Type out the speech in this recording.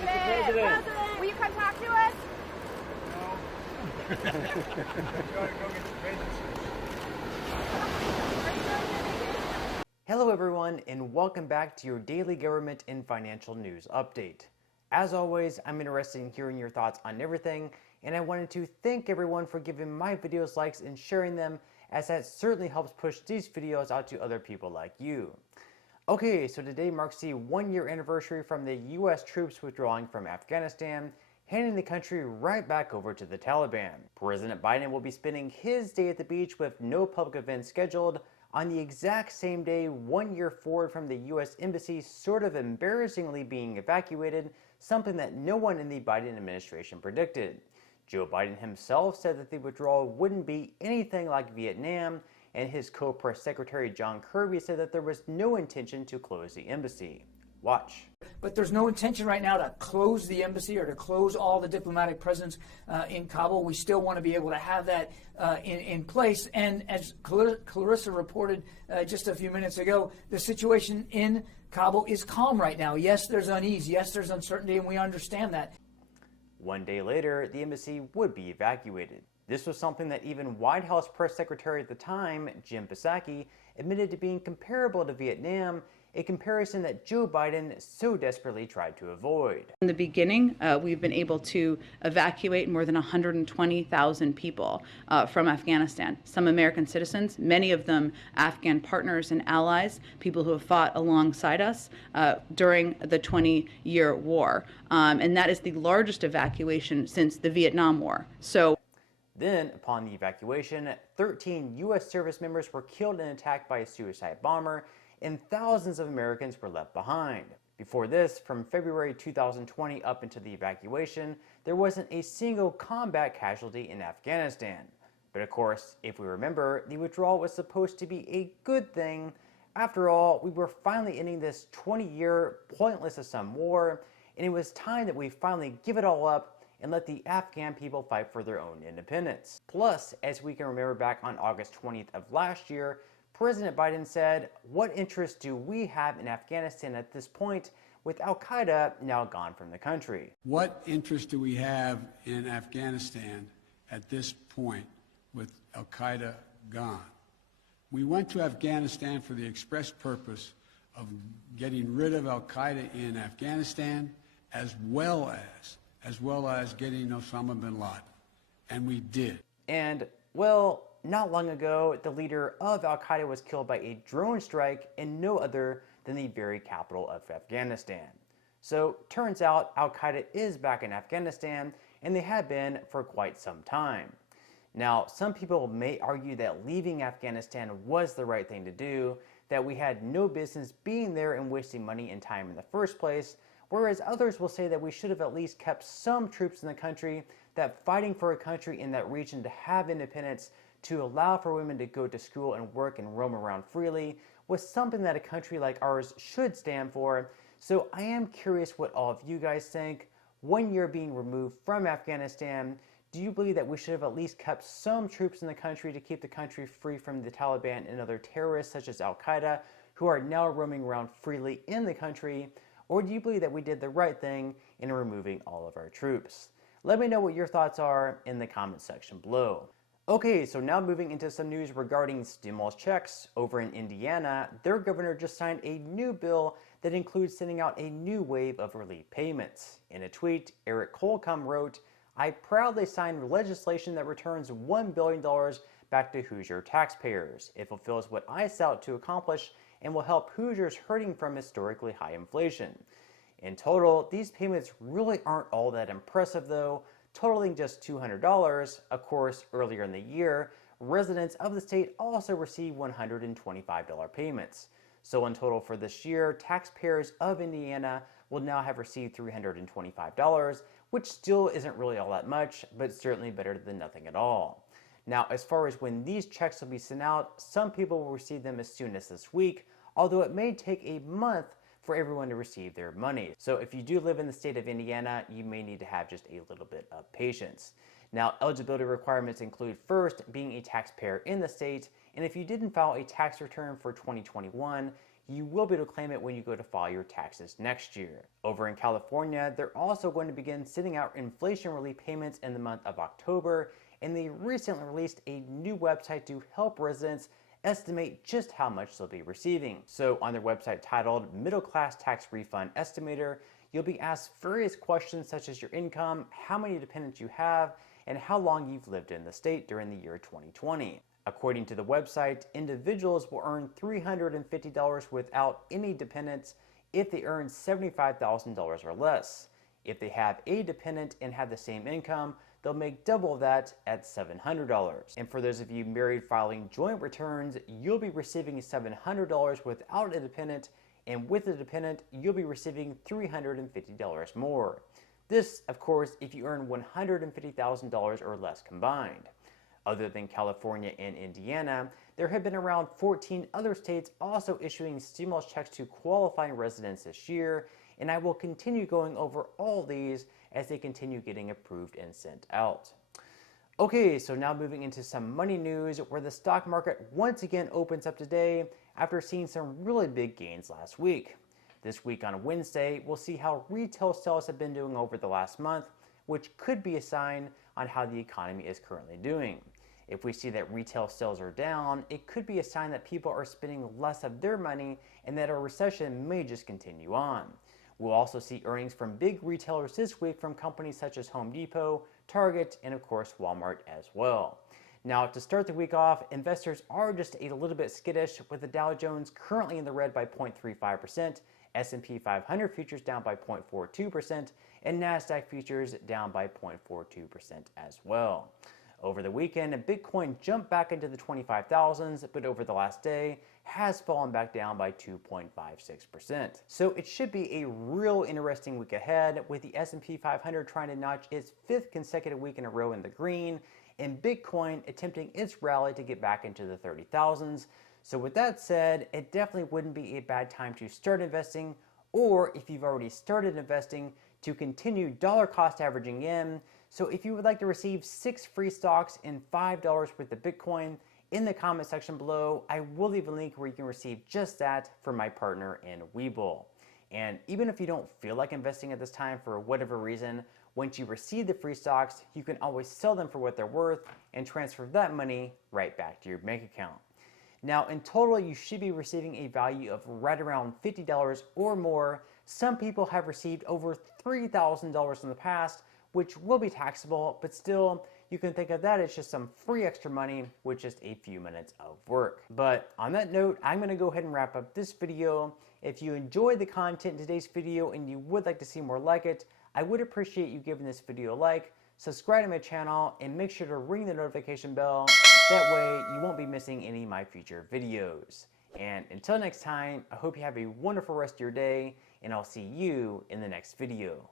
President, will you come talk to us? No. Gotta go get the businesses. Hello everyone, and welcome back to your daily government and financial news update. As always, I'm interested in hearing your thoughts on everything, and I wanted to thank everyone for giving my videos likes and sharing them, as that certainly helps push these videos out to other people like you. Okay, so today marks the 1-year anniversary from the US troops withdrawing from Afghanistan, handing the country right back over to the Taliban. President Biden will be spending his day at the beach with no public events scheduled on the exact same day 1 year forward from the US Embassy sort of embarrassingly being evacuated, something that no one in the Biden administration predicted. Joe Biden himself said that the withdrawal wouldn't be anything like Vietnam, and his co-press secretary John Kirby said that there was no intention to close the embassy. Watch. But there's no intention right now to close the embassy or to close all the diplomatic presence in Kabul. We still want to be able to have that in place. And as Clarissa reported just a few minutes ago, the situation in Kabul is calm right now. Yes, there's unease. Yes, there's uncertainty, and we understand that. 1 day later, the embassy would be evacuated. This was something that even White House press secretary at the time, Jim Psaki, admitted to being comparable to Vietnam, a comparison that Joe Biden so desperately tried to avoid. In the beginning, we've been able to evacuate more than 120,000 people from Afghanistan. Some American citizens, many of them Afghan partners and allies, people who have fought alongside us during the 20-year war. And that is the largest evacuation since the Vietnam War. Then, upon the evacuation, 13 U.S. service members were killed in an attack by a suicide bomber, and thousands of Americans were left behind. Before this, from February 2020 up into the evacuation, there wasn't a single combat casualty in Afghanistan. But of course, if we remember, the withdrawal was supposed to be a good thing. After all, we were finally ending this 20-year pointless as some war, and it was time that we finally give it all up and let the Afghan people fight for their own independence. Plus, as we can remember back on August 20th of last year, President Biden said, "What interest do we have in Afghanistan at this point with Al-Qaeda now gone from the country?" What interest do we have in Afghanistan at this point with Al-Qaeda gone? We went to Afghanistan for the express purpose of getting rid of Al-Qaeda in Afghanistan, as well as getting Osama bin Laden. And we did. And, well, not long ago, the leader of Al-Qaeda was killed by a drone strike in no other than the very capital of Afghanistan. So, turns out Al-Qaeda is back in Afghanistan, and they have been for quite some time. Now, some people may argue that leaving Afghanistan was the right thing to do, that we had no business being there and wasting money and time in the first place, whereas others will say that we should have at least kept some troops in the country, that fighting for a country in that region to have independence, to allow for women to go to school and work and roam around freely, was something that a country like ours should stand for. So I am curious what all of you guys think. 1 year being removed from Afghanistan, do you believe that we should have at least kept some troops in the country to keep the country free from the Taliban and other terrorists such as Al-Qaeda, who are now roaming around freely in the country? Or do you believe that we did the right thing in removing all of our troops? Let me know what your thoughts are in the comment section below. Okay, so now moving into some news regarding stimulus checks. Over in Indiana, their governor just signed a new bill that includes sending out a new wave of relief payments. In a tweet, Eric Holcomb wrote, "I proudly signed legislation that returns $1 billion back to Hoosier taxpayers. It fulfills what I set out to accomplish and will help Hoosiers hurting from historically high inflation." In total, these payments really aren't all that impressive though, totaling just $200. Of course, earlier in the year, residents of the state also received $125 payments. So in total for this year, taxpayers of Indiana will now have received $325, which still isn't really all that much, but certainly better than nothing at all. Now, as far as when these checks will be sent out, some people will receive them as soon as this week, although it may take a month for everyone to receive their money. So if you do live in the state of Indiana, you may need to have just a little bit of patience. Now, eligibility requirements include first being a taxpayer in the state, and if you didn't file a tax return for 2021, you will be able to claim it when you go to file your taxes next year. Over in California, they're also going to begin sending out inflation relief payments in the month of October, and they recently released a new website to help residents estimate just how much they'll be receiving. So on their website titled Middle Class Tax Refund Estimator, you'll be asked various questions such as your income, how many dependents you have, and how long you've lived in the state during the year 2020. According to the website, individuals will earn $350 without any dependents if they earn $75,000 or less. If they have a dependent and have the same income, they'll make double that at $700. And for those of you married filing joint returns, you'll be receiving $700 without a dependent, and with a dependent, you'll be receiving $350 more. This, of course, if you earn $150,000 or less combined. Other than California and Indiana, there have been around 14 other states also issuing stimulus checks to qualifying residents this year, and I will continue going over all these as they continue getting approved and sent out. Okay, so now moving into some money news, where the stock market once again opens up today after seeing some really big gains last week. This week on Wednesday, we'll see how retail sales have been doing over the last month, which could be a sign on how the economy is currently doing. If we see that retail sales are down, it could be a sign that people are spending less of their money and that a recession may just continue on. We'll also see earnings from big retailers this week from companies such as Home Depot, Target, and of course Walmart as well. Now, to start the week off, investors are just a little bit skittish, with the Dow Jones currently in the red by 0.35%, S&P 500 futures down by 0.42%, and NASDAQ futures down by 0.42% as well. Over the weekend, Bitcoin jumped back into the 25,000s, but over the last day has fallen back down by 2.56%. So it should be a real interesting week ahead, with the S&P 500 trying to notch its 5th consecutive week in a row in the green, and Bitcoin attempting its rally to get back into the 30,000s. So with that said, it definitely wouldn't be a bad time to start investing, or if you've already started investing, to continue dollar cost averaging in. So if you would like to receive 6 free stocks and $5 worth of Bitcoin, in the comment section below, I will leave a link where you can receive just that from my partner in Webull. And even if you don't feel like investing at this time for whatever reason, once you receive the free stocks, you can always sell them for what they're worth and transfer that money right back to your bank account. Now, in total, you should be receiving a value of right around $50 or more. Some people have received over $3,000 in the past, which will be taxable, but still, you can think of that as just some free extra money with just a few minutes of work. But on that note, I'm going to go ahead and wrap up this video. If you enjoyed the content in today's video and you would like to see more like it, I would appreciate you giving this video a like, subscribe to my channel, and make sure to ring the notification bell. That way you won't be missing any of my future videos. And until next time, I hope you have a wonderful rest of your day, and I'll see you in the next video.